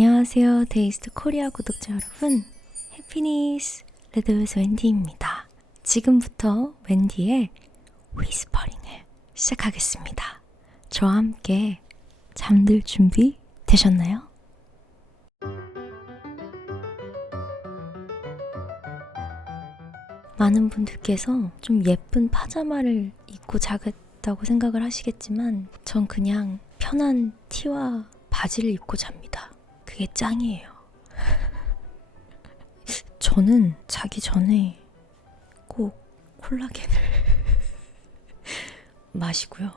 안녕하세요. 데이스트 코리아 구독자 여러분. 해피니스 레드벨스 웬디입니다. 지금부터 웬디의 위스퍼링을 시작하겠습니다. 저와 함께 잠들 준비 되셨나요? 많은 분들께서 좀 예쁜 파자마를 입고 자겠다고 생각을 하시겠지만 전 그냥 편한 티와 바지를 입고 잡니다. 그게 짱이에요. 저는 자기 전에 꼭 콜라겐을 마시고요.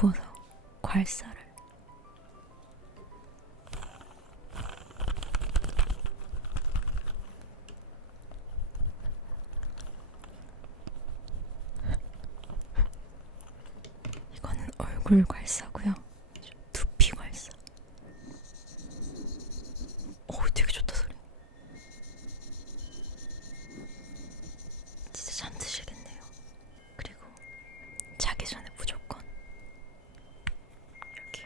부어서 괄사를 이거는 얼굴 괄사고요. 두피 괄사. 오, 되게 좋다 소리. 진짜 잠드시겠네요. 그리고 자기 전에 무조건 이렇게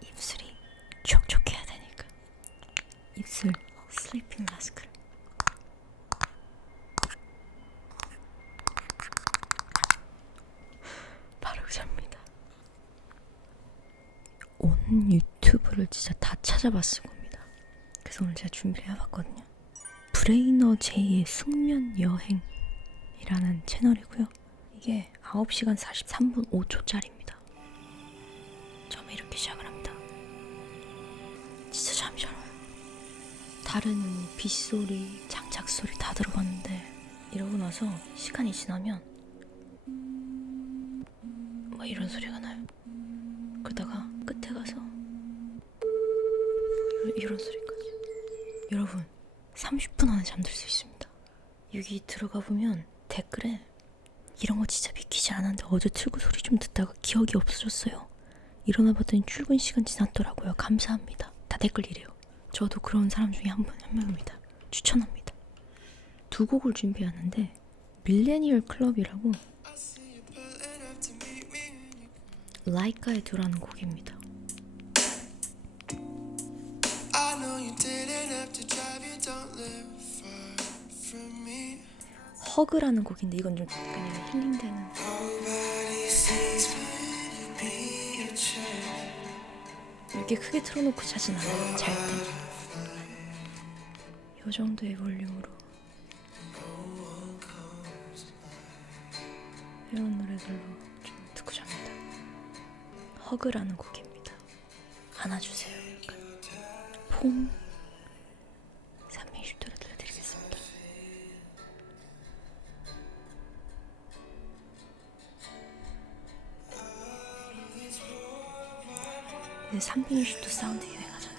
입술이 촉촉해야 되니까 입술 슬리핑 마스크를 바르고 잡니다. 온 유튜브를 진짜 다 찾아봤을 겁니다. 그래서 오늘 제가 준비를 해봤거든요. 브레이너 제이의 숙면 여행이라는 채널이고요. 이게 9시간 43분 5초짜리입니다. 처음에 이렇게 시작을 합니다. 진짜 잠이 잘 와요. 다른 뭐 빗소리, 장작소리 다 들어봤는데 이러고 나서 시간이 지나면 뭐 이런 소리가 나요. 그러다가 끝에 가서 이런, 소리까지. 여러분 30분 안에 잠들 수 있습니다. 여기 들어가 보면 댓글에 이런 거 진짜 믿기지 않았는데 어제 출근 소리 좀 듣다가 기억이 없어졌어요. 일어나 봤더니 출근 시간 지났더라고요. 감사합니다. 다 댓글 이래요. 저도 그런 사람 중에 한 분 한 명입니다. 추천합니다. 두 곡을 준비하는데 밀레니얼 클럽이라고 라이카의 두라는 곡입니다. 허그라는 곡인데 이건 좀 그냥 힐링되는. 이렇게 크게 틀어놓고 자진 않아요. 잘 때. 이 정도의 볼륨으로 이런 노래들로 좀 듣고 잡니다. 허그라는 곡입니다. 안아주세요. 약간 폼 360도 사운드 유행하잖아요.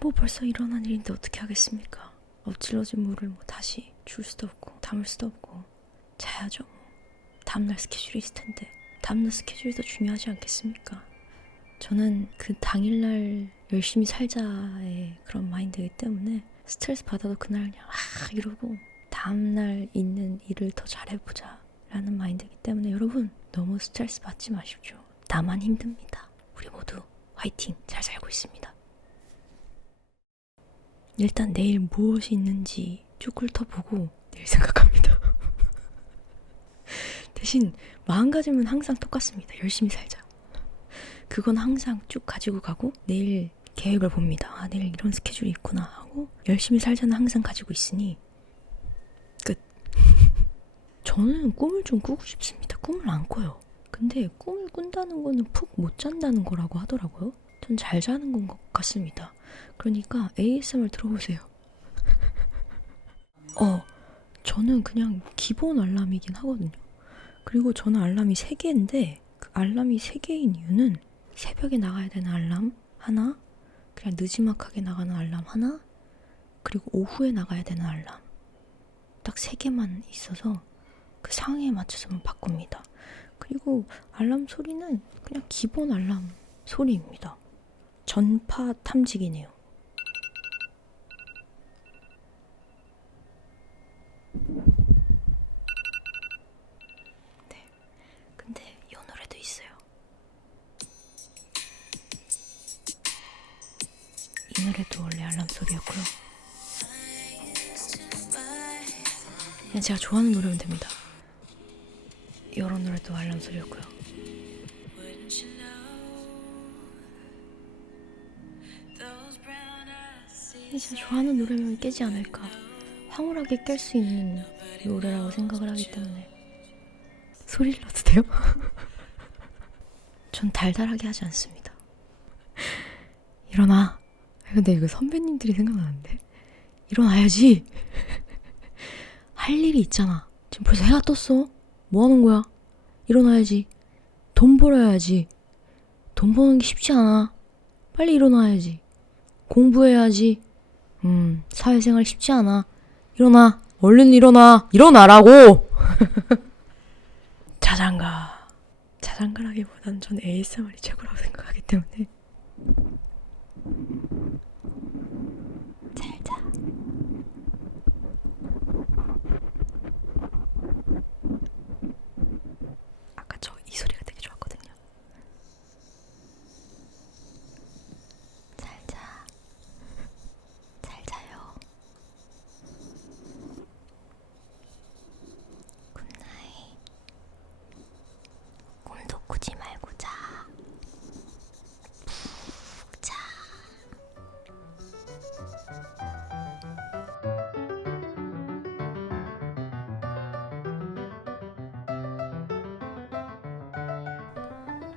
뭐 벌써 일어난 일인데 어떻게 하겠습니까? 엎질러진 물을 뭐 다시 줄 수도 없고 담을 수도 없고 자야죠 뭐. 다음날 스케줄이 있을 텐데 다음날 스케줄이 더 중요하지 않겠습니까? 저는 그 당일날 열심히 살자의 그런 마인드이기 때문에 스트레스 받아도 그날 그냥 아 이러고 다음날 있는 일을 더 잘해보자 라는 마인드이기 때문에 여러분 너무 스트레스 받지 마십시오. 나만 힘듭니다. 우리 모두 화이팅 잘 살고 있습니다. 일단 내일 무엇이 있는지 쭉 훑어보고 내일 생각합니다. 대신 마음가짐은 항상 똑같습니다. 열심히 살자. 그건 항상 쭉 가지고 가고 내일 계획을 봅니다. 아, 내일 이런 스케줄이 있구나 하고 열심히 살자는 항상 가지고 있으니 끝. 저는 꿈을 좀 꾸고 싶습니다. 꿈을 안 꿔요. 근데 꿈을 꾼다는 거는 푹 못 잔다는 거라고 하더라고요. 전 잘 자는 건 것 같습니다. 그러니까 ASMR 들어보세요. 어, 저는 그냥 기본 알람이긴 하거든요. 그리고 저는 알람이 3개인데 그 알람이 3개인 이유는 새벽에 나가야 되는 알람 하나, 그냥 느지막하게 나가는 알람 하나, 그리고 오후에 나가야 되는 알람 딱 3개만 있어서 그 상황에 맞춰서만 바꿉니다. 그리고 알람 소리는 그냥 기본 알람 소리입니다. 전파 탐지기네요. 네. 근데 이 노래도 있어요. 이 노래도 원래 알람 소리였고요. 그냥 제가 좋아하는 노래면 됩니다. 이런 노래도 알람 소리였고요. 제가 좋아하는 노래면 깨지 않을까. 황홀하게 깰 수 있는 노래라고 생각을 하기 때문에 소리를 넣어도 돼요? 전 달달하게 하지 않습니다. 일어나. 근데 이거 선배님들이 생각나는데 일어나야지. 할 일이 있잖아. 지금 벌써 해가 떴어. 뭐 하는 거야? 일어나야지. 돈 벌어야지. 돈 버는 게 쉽지 않아. 빨리 일어나야지. 공부해야지. 음, 사회생활 쉽지 않아. 일어나. 얼른 일어나. 일어나라고! 자장가. 자장가라기보단 전 ASMR이 최고라고 생각하기 때문에.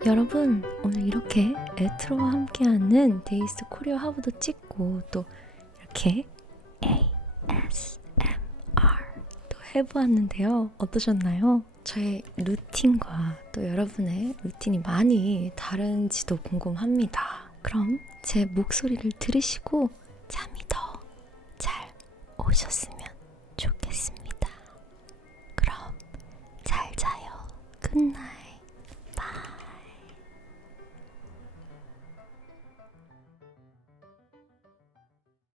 여러분 오늘 이렇게 에트로와 함께하는 데이스 코리아 하부도 찍고 또 이렇게 ASMR 또 해보았는데요. 어떠셨나요? 저의 루틴과 또 여러분의 루틴이 많이 다른지도 궁금합니다. 그럼 제 목소리를 들으시고 잠이 더 잘 오셨으면 좋겠습니다